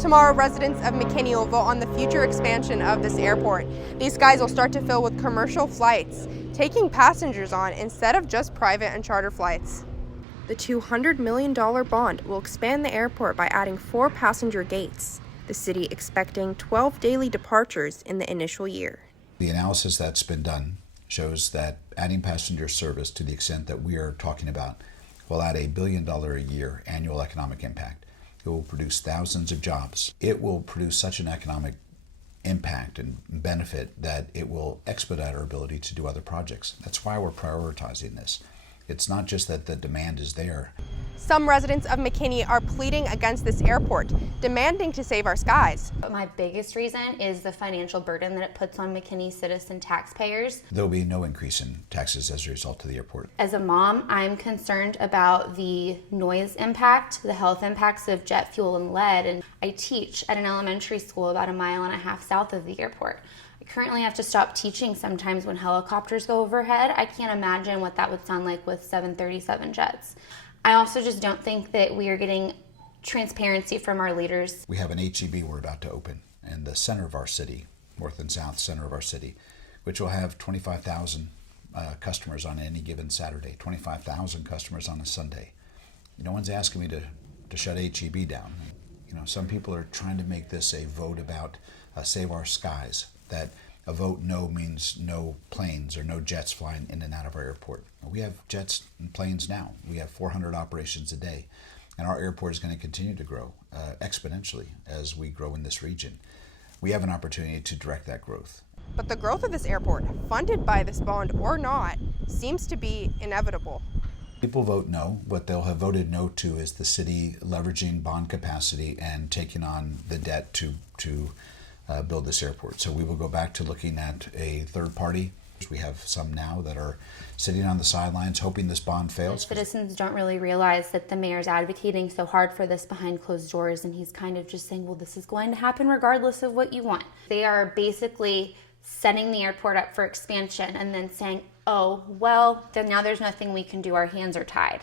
Tomorrow, residents of McKinney will vote on the future expansion of this airport. These skies will start to fill with commercial flights, taking passengers on instead of just private and charter flights. The $200 million bond will expand the airport by adding 4 passenger gates, the city expecting 12 daily departures in the initial year. The analysis that's been done shows that adding passenger service to the extent that we are talking about will add $1 billion a year annual economic impact. It will produce thousands of jobs. It will produce such an economic impact and benefit that it will expedite our ability to do other projects. That's why we're prioritizing this. It's not just that the demand is there. Some residents of McKinney are pleading against this airport, demanding to save our skies. My biggest reason is the financial burden that it puts on McKinney citizen taxpayers. There'll be no increase in taxes as a result of the airport. As a mom, I'm concerned about the noise impact, the health impacts of jet fuel and lead, and I teach at an elementary school about 1.5 miles south of the airport. I currently have to stop teaching sometimes when helicopters go overhead. I can't imagine what that would sound like with 737 jets. I also just don't think that we are getting transparency from our leaders. We have an HEB we're about to open in the center of our city, north and south center of our city, which will have 25,000 customers on any given Saturday, 25,000 customers on a Sunday. No one's asking me to shut HEB down. Some people are trying to make this a vote about save our skies, that a vote no means no planes or no jets flying in and out of our airport. We have jets and planes now. We have 400 operations a day. And our airport is going to continue to grow exponentially as we grow in this region. We have an opportunity to direct that growth. But the growth of this airport, funded by this bond or not, seems to be inevitable. People vote no. What they'll have voted no to is the city leveraging bond capacity and taking on the debt to build this airport. So we will go back to looking at a third party. We have some now that are sitting on the sidelines hoping this bond fails. Citizens don't really realize that the mayor's advocating so hard for this behind closed doors, and he's kind of just saying, well, this is going to happen regardless of what you want. They are basically setting the airport up for expansion and then saying, oh, well, then now there's nothing we can do. Our hands are tied.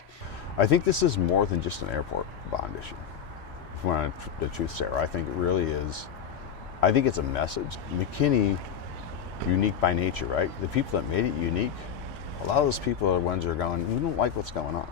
I think this is more than just an airport bond issue. If you want the truth, Sarah, I think it really is. I think it's a message. McKinney, unique by nature, right? The people that made it unique, a lot of those people are the ones that are going, we don't like what's going on.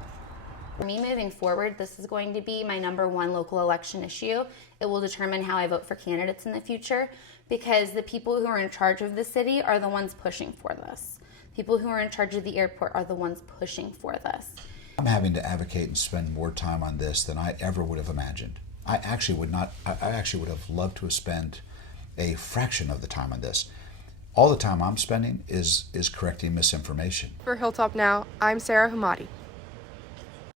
For me moving forward, this is going to be my #1 local election issue. It will determine how I vote for candidates in the future, because the people who are in charge of the city are the ones pushing for this. People who are in charge of the airport are the ones pushing for this. I'm having to advocate and spend more time on this than I ever would have imagined. I actually would have loved to have spent a fraction of the time on this. All the time I'm spending is correcting misinformation. For Hilltop Now, I'm Sarah Hamadi.